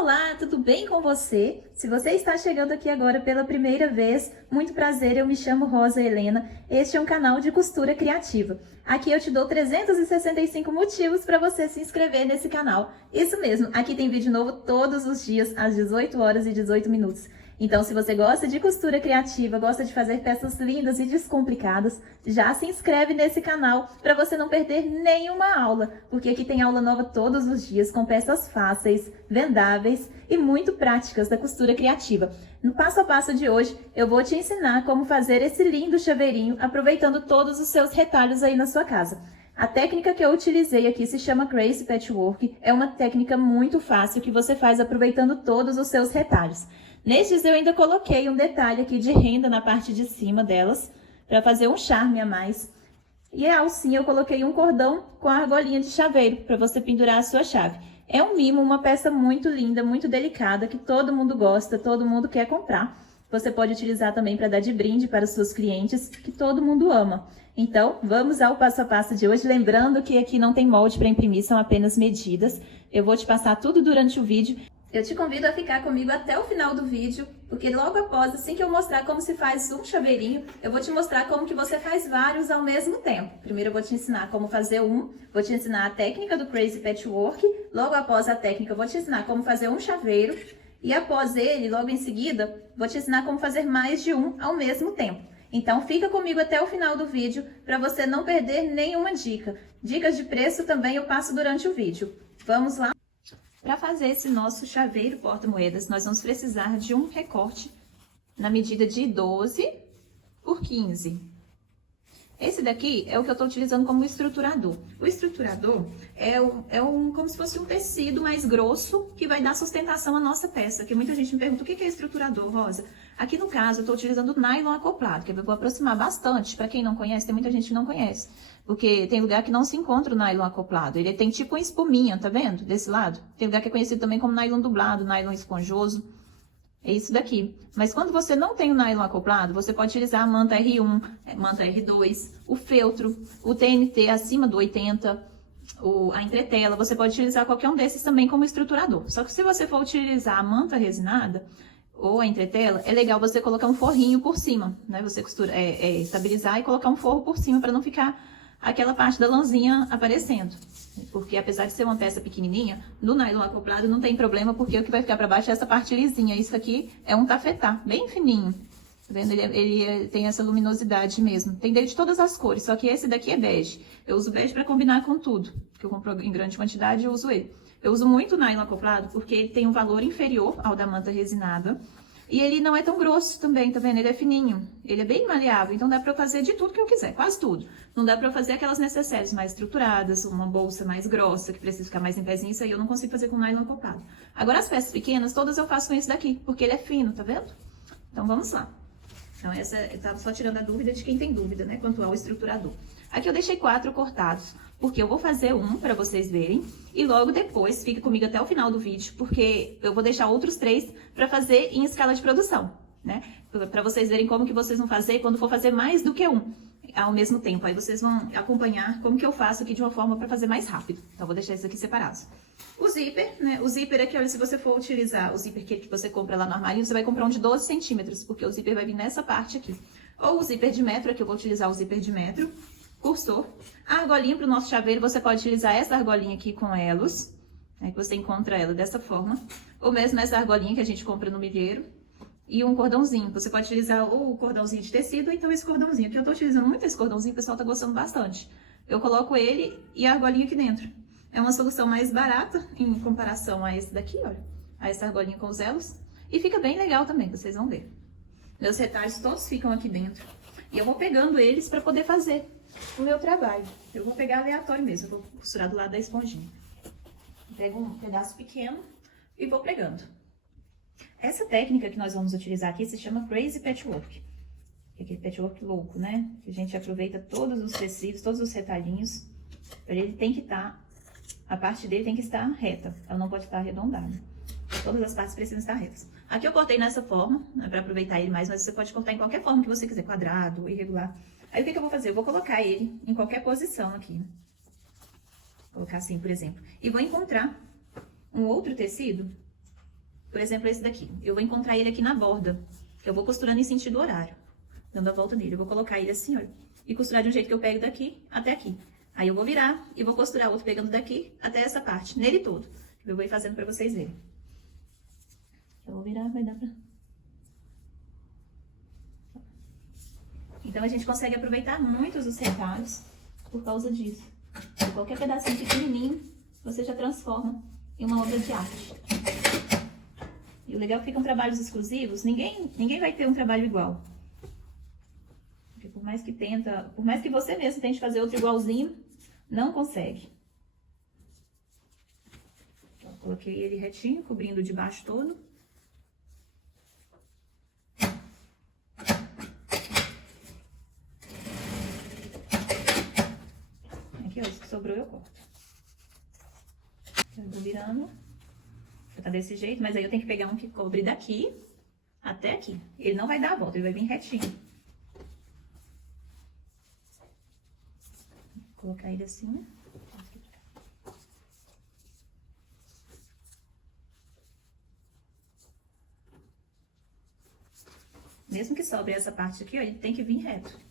Olá, tudo bem com você? Se você está chegando aqui agora pela primeira vez, muito prazer, eu me chamo Rosa Helena. Este é um canal de costura criativa. Aqui eu te dou 365 motivos para você se inscrever nesse canal. Isso mesmo, aqui tem vídeo novo todos os dias às 18 horas e 18 minutos. Então, se você gosta de costura criativa, gosta de fazer peças lindas e descomplicadas, já se inscreve nesse canal para você não perder nenhuma aula, porque aqui tem aula nova todos os dias com peças fáceis, vendáveis e muito práticas da costura criativa. No passo a passo de hoje, eu vou te ensinar como fazer esse lindo chaveirinho, aproveitando todos os seus retalhos aí na sua casa. A técnica que eu utilizei aqui se chama Crazy Patchwork, é uma técnica muito fácil que você faz aproveitando todos os seus retalhos. Nestes eu ainda coloquei um detalhe aqui de renda na parte de cima delas, para fazer um charme a mais. E a alcinha eu coloquei um cordão com a argolinha de chaveiro, para você pendurar a sua chave. É um mimo, uma peça muito linda, muito delicada, que todo mundo gosta, todo mundo quer comprar. Você pode utilizar também para dar de brinde para os seus clientes, que todo mundo ama. Então, vamos ao passo a passo de hoje, lembrando que aqui não tem molde para imprimir, são apenas medidas. Eu vou te passar tudo durante o vídeo. Eu te convido a ficar comigo até o final do vídeo, porque logo após, assim que eu mostrar como se faz um chaveirinho, eu vou te mostrar como que você faz vários ao mesmo tempo. Primeiro eu vou te ensinar como fazer um, vou te ensinar a técnica do Crazy Patchwork, logo após a técnica eu vou te ensinar como fazer um chaveiro, e após ele, logo em seguida, vou te ensinar como fazer mais de um ao mesmo tempo. Então fica comigo até o final do vídeo, para você não perder nenhuma dica. Dicas de preço também eu passo durante o vídeo. Vamos lá? Para fazer esse nosso chaveiro porta-moedas, nós vamos precisar de um recorte na medida de 12 por 15. Esse daqui é o que eu estou utilizando como estruturador. O estruturador é como se fosse um tecido mais grosso que vai dar sustentação à nossa peça. Que muita gente me pergunta, o que é estruturador, Rosa? Aqui no caso, eu estou utilizando nylon acoplado, que eu vou aproximar bastante. Para quem não conhece, tem muita gente que não conhece. Porque tem lugar que não se encontra o nylon acoplado. Ele tem tipo uma espuminha, tá vendo? Desse lado. Tem lugar que é conhecido também como nylon dublado, nylon esponjoso. É isso daqui. Mas quando você não tem o nylon acoplado, você pode utilizar a manta R1, manta R2, o feltro, o TNT acima do 80, a entretela. Você pode utilizar qualquer um desses também como estruturador. Só que se você for utilizar a manta resinada ou a entretela, é legal você colocar um forrinho por cima, né? Você estabilizar e colocar um forro por cima para não ficar aquela parte da lãzinha aparecendo. Porque apesar de ser uma peça pequenininha, no nylon acoplado não tem problema, porque o que vai ficar para baixo é essa parte lisinha. Isso aqui é um tafetá, bem fininho. Tá vendo? Ele tem essa luminosidade mesmo. Tem dele de todas as cores, só que esse daqui é bege. Eu uso bege para combinar com tudo, porque eu compro em grande quantidade e eu uso ele. Eu uso muito o nylon acoplado, porque ele tem um valor inferior ao da manta resinada. E ele não é tão grosso também, tá vendo? Ele é fininho, ele é bem maleável, então dá pra eu fazer de tudo que eu quiser, quase tudo. Não dá pra eu fazer aquelas necessaires mais estruturadas, uma bolsa mais grossa, que precisa ficar mais em pezinho, isso aí eu não consigo fazer com nylon acoplado. Agora as peças pequenas, todas eu faço com esse daqui, porque ele é fino, tá vendo? Então vamos lá. Então essa, eu tava só tirando a dúvida de quem tem dúvida, né, quanto ao estruturador. Aqui eu deixei 4 cortados, porque eu vou fazer um para vocês verem, e logo depois, fica comigo até o final do vídeo, porque eu vou deixar outros 3 para fazer em escala de produção, né? Para vocês verem como que vocês vão fazer quando for fazer mais do que um ao mesmo tempo. Aí vocês vão acompanhar como que eu faço aqui de uma forma para fazer mais rápido. Então, eu vou deixar isso aqui separados. O zíper, né? O zíper aqui, olha, se você for utilizar o zíper que você compra lá no armário, você vai comprar um de 12 centímetros, porque o zíper vai vir nessa parte aqui. Ou o zíper de metro, aqui eu vou utilizar o zíper de metro. Cursor. A argolinha para o nosso chaveiro, você pode utilizar essa argolinha aqui com elos, né, que você encontra ela dessa forma, ou mesmo essa argolinha que a gente compra no milheiro, e um cordãozinho. Você pode utilizar ou o cordãozinho de tecido, ou então esse cordãozinho. Aqui eu tô utilizando muito esse cordãozinho, o pessoal tá gostando bastante. Eu coloco ele e a argolinha aqui dentro. É uma solução mais barata em comparação a esse daqui, olha, a essa argolinha com os elos, e fica bem legal também, vocês vão ver. Meus retalhos todos ficam aqui dentro, e eu vou pegando eles para poder fazer o meu trabalho. Eu vou pegar aleatório mesmo, eu vou costurar do lado da esponjinha. Pego um pedaço pequeno e vou pregando. Essa técnica que nós vamos utilizar aqui se chama Crazy Patchwork. Aquele patchwork louco, né? Que a gente aproveita todos os tecidos, todos os retalhinhos. Ele tem que estar, a parte dele tem que estar reta, ela não pode estar arredondada. Todas as partes precisam estar retas. Aqui eu cortei nessa forma, né, para aproveitar ele mais, mas você pode cortar em qualquer forma que você quiser, quadrado, irregular. Aí o que eu vou fazer? Eu vou colocar ele em qualquer posição aqui. Vou colocar assim, por exemplo. E vou encontrar um outro tecido Por exemplo, esse daqui. Eu vou encontrar ele aqui na borda. Eu vou costurando em sentido horário, dando a volta nele. Eu vou colocar ele assim, olha, e costurar de um jeito que eu pego daqui até aqui. Aí eu vou virar e vou costurar outro pegando daqui até essa parte, nele todo. Eu vou ir fazendo pra vocês verem. Eu vou virar, vai dar pra... Então, a gente consegue aproveitar muitos os retalhos por causa disso. E qualquer pedacinho pequenininho, você já transforma em uma obra de arte. E o legal é que ficam trabalhos exclusivos, ninguém vai ter um trabalho igual. Porque por mais que você mesmo tente fazer outro igualzinho, não consegue. Então, coloquei ele retinho, cobrindo de baixo todo. Aqui, ó, isso que sobrou eu corto. Eu vou virando. Tá desse jeito, mas aí eu tenho que pegar um que cobre daqui até aqui. Ele não vai dar a volta, ele vai vir retinho. Vou colocar ele assim. Mesmo que sobre essa parte aqui, ó, ele tem que vir reto.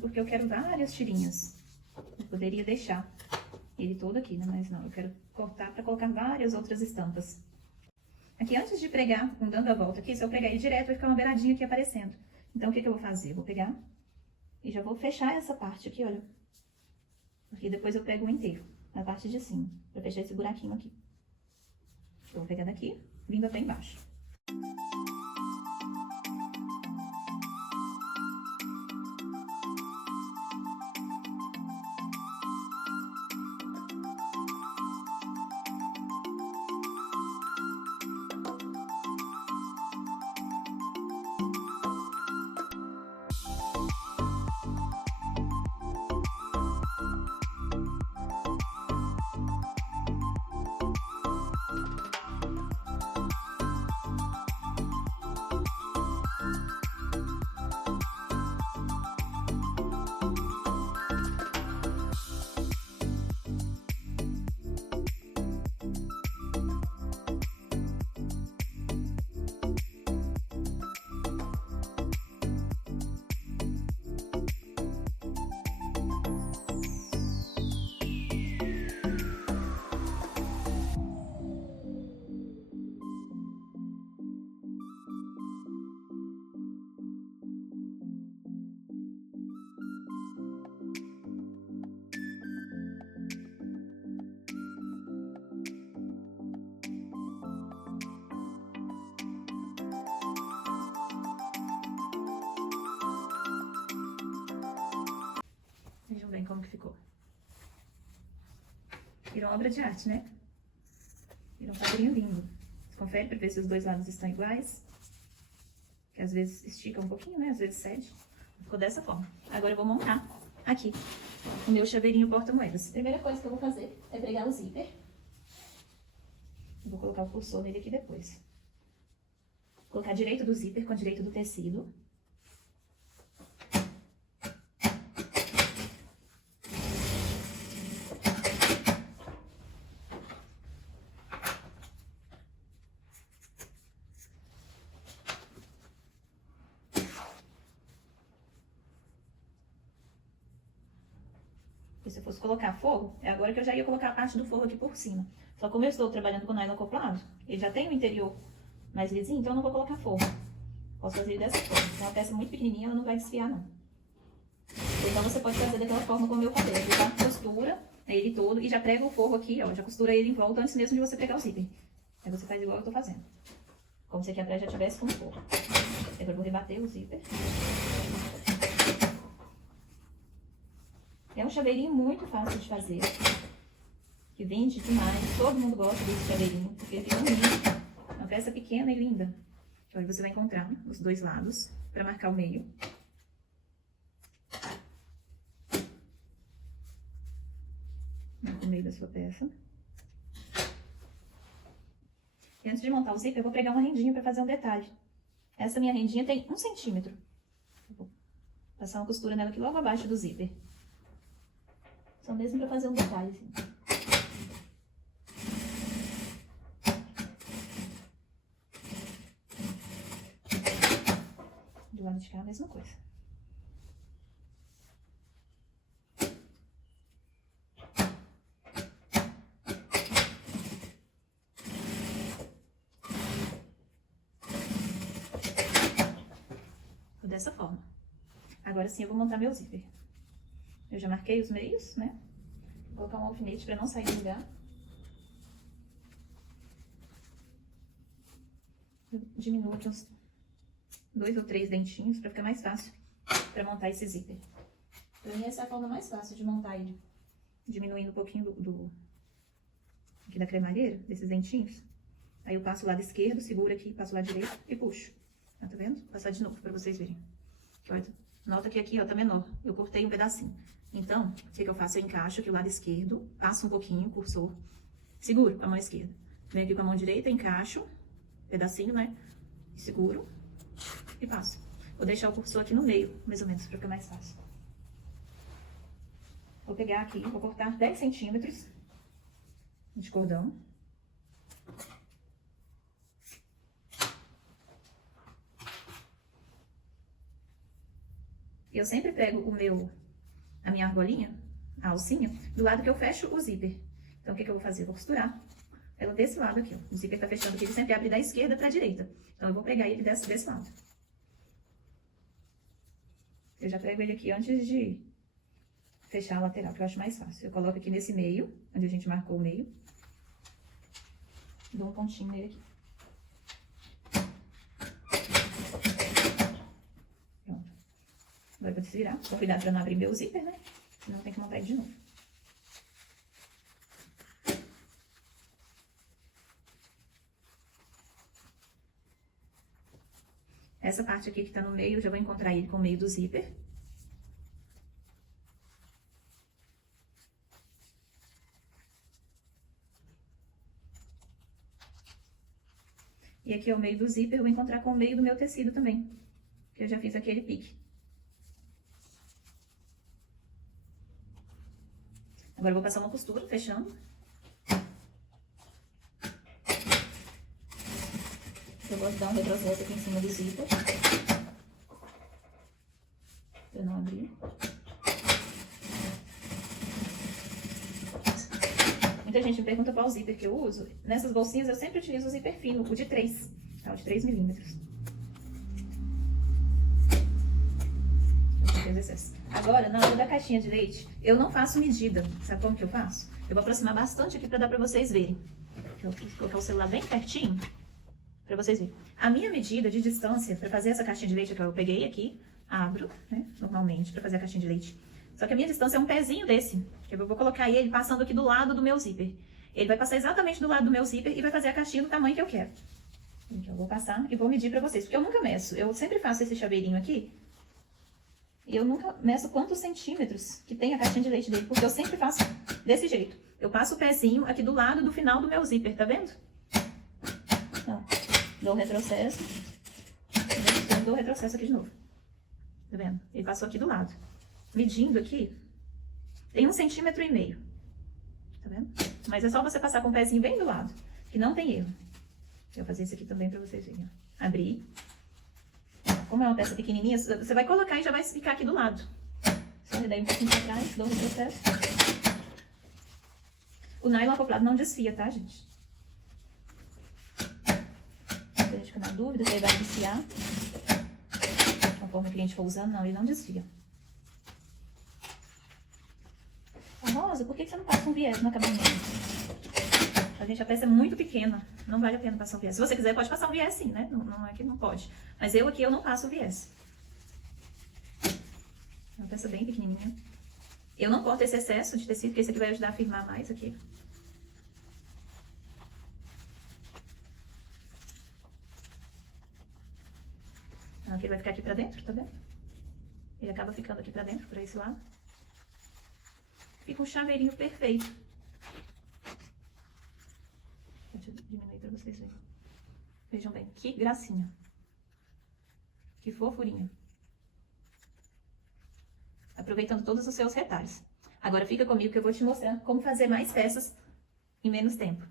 Porque eu quero várias tirinhas. Eu poderia deixar ele todo aqui, né? Mas não, eu quero cortar para colocar várias outras estampas. Aqui, antes de pregar, dando a volta aqui, se eu pregar ele direto, vai ficar uma beiradinha aqui aparecendo. Então, o que que eu vou fazer? Eu vou pegar e já vou fechar essa parte aqui, olha. Porque depois eu pego o inteiro, na parte de cima, para fechar esse buraquinho aqui. Eu vou pegar daqui, vindo até embaixo. Vejam bem como que ficou. Virou uma obra de arte, né? Virou um quadrinho lindo. Confere pra ver se os dois lados estão iguais. Que às vezes estica um pouquinho, né? Às vezes cede. Ficou dessa forma. Agora eu vou montar aqui o meu chaveirinho porta-moedas. Primeira coisa que eu vou fazer é pregar o zíper. Vou colocar o cursor nele aqui depois. Vou colocar direito do zíper com direito do tecido. E se eu fosse colocar forro, é agora que eu já ia colocar a parte do forro aqui por cima. Só como eu estou trabalhando com nylon acoplado, ele já tem o interior mais lisinho, então eu não vou colocar forro. Posso fazer dessa forma. É uma peça muito pequenininha, ela não vai desfiar, não. Então você pode fazer daquela forma como eu falei. Você já costura ele todo e já prega o forro aqui, ó. Já costura ele em volta antes mesmo de você pregar o zíper. Aí você faz igual eu tô fazendo. Como se aqui atrás já tivesse com o forro. Agora eu vou rebater o zíper. É um chaveirinho muito fácil de fazer, que vende demais, todo mundo gosta desse chaveirinho, porque ele fica lindo, uma peça pequena e linda. Aí você vai encontrar os dois lados, para marcar o meio. Marca o meio da sua peça. E antes de montar o zíper, eu vou pregar uma rendinha para fazer um detalhe. Essa minha rendinha tem 1 centímetro. Eu vou passar uma costura nela aqui logo abaixo do zíper. Só mesmo para fazer um detalhe, assim. Do lado de cá, a mesma coisa. Dessa forma. Agora sim eu vou montar meu zíper. Eu já marquei os meios, né? Vou colocar um alfinete para não sair do lugar. Eu diminuo aqui uns 2 ou 3 dentinhos para ficar mais fácil para montar esse zíper. Para mim essa é a forma mais fácil de montar ele. Diminuindo um pouquinho aqui da cremalheira, desses dentinhos. Aí eu passo o lado esquerdo, seguro aqui, passo o lado direito e puxo. Tá vendo? Vou passar de novo pra vocês verem. Olha, nota que aqui, ó, tá menor. Eu cortei um pedacinho. Então, o que eu faço? Eu encaixo aqui o lado esquerdo, passo um pouquinho o cursor, seguro com a mão esquerda. Venho aqui com a mão direita, encaixo, pedacinho, né? Seguro e passo. Vou deixar o cursor aqui no meio, mais ou menos, pra ficar mais fácil. Vou pegar aqui, vou cortar 10 centímetros de cordão. Eu sempre prego a minha argolinha, a alcinha, do lado que eu fecho o zíper. Então, o que eu vou fazer? Eu vou costurar ela desse lado aqui, ó. O zíper tá fechando aqui, ele sempre abre da esquerda pra direita. Então, eu vou pregar ele desse lado. Eu já prego ele aqui antes de fechar a lateral, que eu acho mais fácil. Eu coloco aqui nesse meio, onde a gente marcou o meio. Dou um pontinho nele aqui. Agora eu vou desvirar, com cuidado pra não abrir meu zíper, né? Senão tem que montar ele de novo. Essa parte aqui que tá no meio, eu já vou encontrar ele com o meio do zíper. E aqui é o meio do zíper, eu vou encontrar com o meio do meu tecido também. Que eu já fiz aquele pique. Agora eu vou passar uma costura, fechando. Eu vou dar um retrocesso aqui em cima do zíper. Pra não abrir. Muita gente me pergunta qual zíper que eu uso. Nessas bolsinhas eu sempre utilizo o zíper fino, o de 3. Tá? O de 3 milímetros. Agora, na hora da caixinha de leite, eu não faço medida. Sabe como que eu faço? Eu vou aproximar bastante aqui pra dar pra vocês verem. Eu vou colocar o celular bem pertinho pra vocês verem. A minha medida de distância pra fazer essa caixinha de leite que eu peguei aqui, abro, né, normalmente, pra fazer a caixinha de leite. Só que a minha distância é um pezinho desse, que eu vou colocar ele passando aqui do lado do meu zíper. Ele vai passar exatamente do lado do meu zíper e vai fazer a caixinha do tamanho que eu quero. Então, eu vou passar e vou medir pra vocês, porque eu nunca meço. Eu sempre faço esse chaveirinho aqui. E eu nunca meço quantos centímetros que tem a caixinha de leite dele, porque eu sempre faço desse jeito. Eu passo o pezinho aqui do lado do final do meu zíper, tá vendo? Então, dou um retrocesso. Dou um retrocesso aqui de novo. Tá vendo? Ele passou aqui do lado. Medindo aqui, tem 1,5 centímetros. Tá vendo? Mas é só você passar com o pezinho bem do lado, que não tem erro. Eu vou fazer isso aqui também pra vocês verem. Abrir. Como é uma peça pequenininha, você vai colocar e já vai ficar aqui do lado. Só daí um pouquinho pra trás, dou um retrocesso. O nylon acoplado não desfia, tá, gente? A gente fica na dúvida se ele vai desfiar. Conforme o cliente for usando, não, ele não desfia. Rosa, por que você não passa um viés no acabamento? A gente, a peça é muito pequena, não vale a pena passar um viés. Se você quiser, pode passar um viés sim, né? Não é que não pode. Mas eu aqui, eu não passo o viés. É uma peça bem pequenininha. Eu não corto esse excesso de tecido, porque esse aqui vai ajudar a firmar mais aqui. Então, aqui ele vai ficar aqui pra dentro, tá vendo? Ele acaba ficando aqui pra dentro, por esse lado. Fica um chaveirinho perfeito. Deixa eu diminuir pra vocês verem. Vejam bem, que gracinha. Que fofurinha. Aproveitando todos os seus retalhos. Agora fica comigo que eu vou te mostrar como fazer mais peças em menos tempo.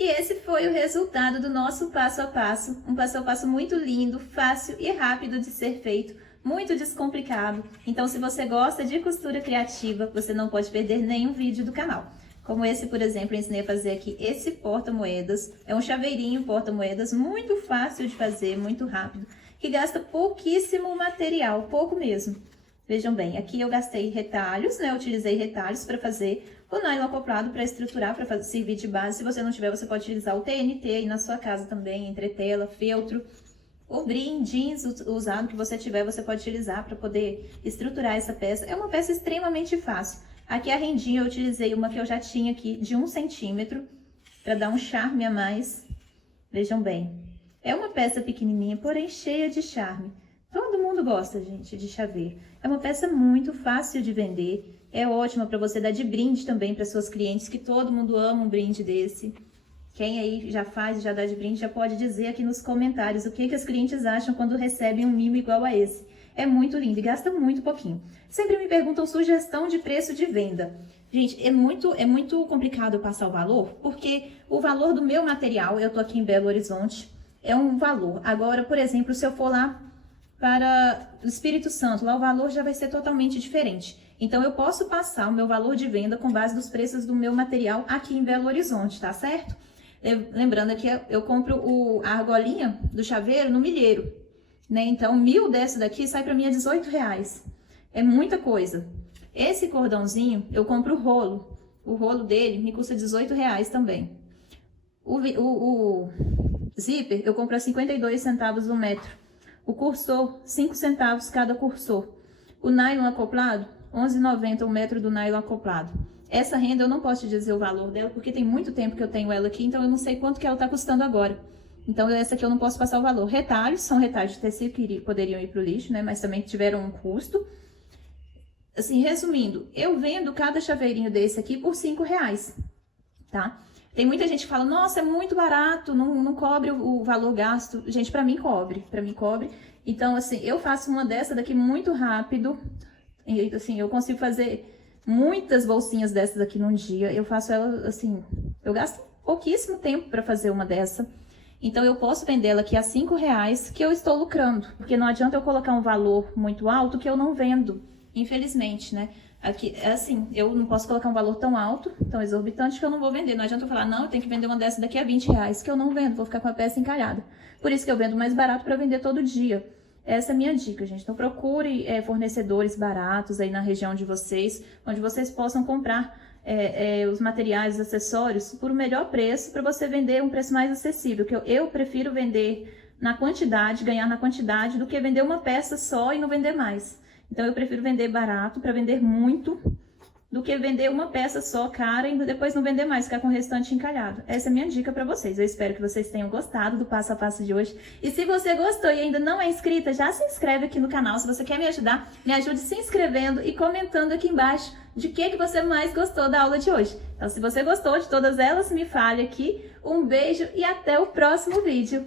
E esse foi o resultado do nosso passo a passo muito lindo, fácil e rápido de ser feito, muito descomplicado. Então, se você gosta de costura criativa, você não pode perder nenhum vídeo do canal. Como esse, por exemplo, eu ensinei a fazer aqui esse porta-moedas. É um chaveirinho porta-moedas muito fácil de fazer, muito rápido, que gasta pouquíssimo material, pouco mesmo. Vejam bem, aqui eu gastei retalhos, né? Eu utilizei retalhos para fazer o nylon acoplado para estruturar, para servir de base. Se você não tiver, você pode utilizar o TNT aí na sua casa também, entretela, feltro. O brim, jeans usado que você tiver, você pode utilizar para poder estruturar essa peça. É uma peça extremamente fácil. Aqui a rendinha eu utilizei uma que eu já tinha aqui de 1 centímetro, para dar um charme a mais. Vejam bem, é uma peça pequenininha, porém cheia de charme. Todo mundo gosta, gente, de chaveiro. É uma peça muito fácil de vender. É ótima para você dar de brinde também para suas clientes, que todo mundo ama um brinde desse. Quem aí já faz, já dá de brinde, já pode dizer aqui nos comentários o que as clientes acham quando recebem um mimo igual a esse. É muito lindo e gasta muito pouquinho. Sempre me perguntam sugestão de preço de venda. Gente, é muito complicado eu passar o valor, porque o valor do meu material, eu tô aqui em Belo Horizonte, é um valor. Agora, por exemplo, se eu for lá para o Espírito Santo, lá o valor já vai ser totalmente diferente. Então, eu posso passar o meu valor de venda com base nos preços do meu material aqui em Belo Horizonte, tá certo? Lembrando que eu compro a argolinha do chaveiro no milheiro, né? Então, 1000 dessa daqui sai para mim a R$18. É muita coisa. Esse cordãozinho, eu compro o rolo. O rolo dele me custa R$18 também. O zíper, eu compro a 52 centavos o metro. O cursor, 5 centavos cada cursor. O nylon acoplado, R$11,90 o metro do nylon acoplado. Essa renda eu não posso te dizer o valor dela, porque tem muito tempo que eu tenho ela aqui, então eu não sei quanto que ela está custando agora. Então essa aqui eu não posso passar o valor. Retalhos, são retalhos de tecido que poderiam ir para o lixo, né? Mas também tiveram um custo. Assim, resumindo, eu vendo cada chaveirinho desse aqui por R$5, tá? Tem muita gente que fala, nossa, é muito barato, não cobre o valor gasto. Gente, pra mim cobre. Então, assim, eu faço uma dessa daqui muito rápido. E, assim, eu consigo fazer muitas bolsinhas dessas daqui num dia. Eu faço ela, assim, eu gasto pouquíssimo tempo pra fazer uma dessa. Então eu posso vender ela aqui a R$5 que eu estou lucrando, porque não adianta eu colocar um valor muito alto que eu não vendo, infelizmente, né? Aqui, assim, eu não posso colocar um valor tão alto, tão exorbitante, que eu não vou vender. Não adianta eu falar, não, eu tenho que vender uma dessa daqui a R$20, que eu não vendo, vou ficar com a peça encalhada. Por isso que eu vendo mais barato para vender todo dia. Essa é a minha dica, gente. Então procure fornecedores baratos aí na região de vocês, onde vocês possam comprar os materiais, os acessórios, por o melhor preço, para você vender um preço mais acessível. Que eu prefiro vender na quantidade, ganhar na quantidade, do que vender uma peça só e não vender mais. Então eu prefiro vender barato para vender muito, do que vender uma peça só cara e depois não vender mais, ficar com o restante encalhado. Essa é a minha dica para vocês. Eu espero que vocês tenham gostado do passo a passo de hoje. E se você gostou e ainda não é inscrita, já se inscreve aqui no canal. Se você quer me ajudar, me ajude se inscrevendo e comentando aqui embaixo de que você mais gostou da aula de hoje. Então, se você gostou de todas elas, me fale aqui. Um beijo e até o próximo vídeo.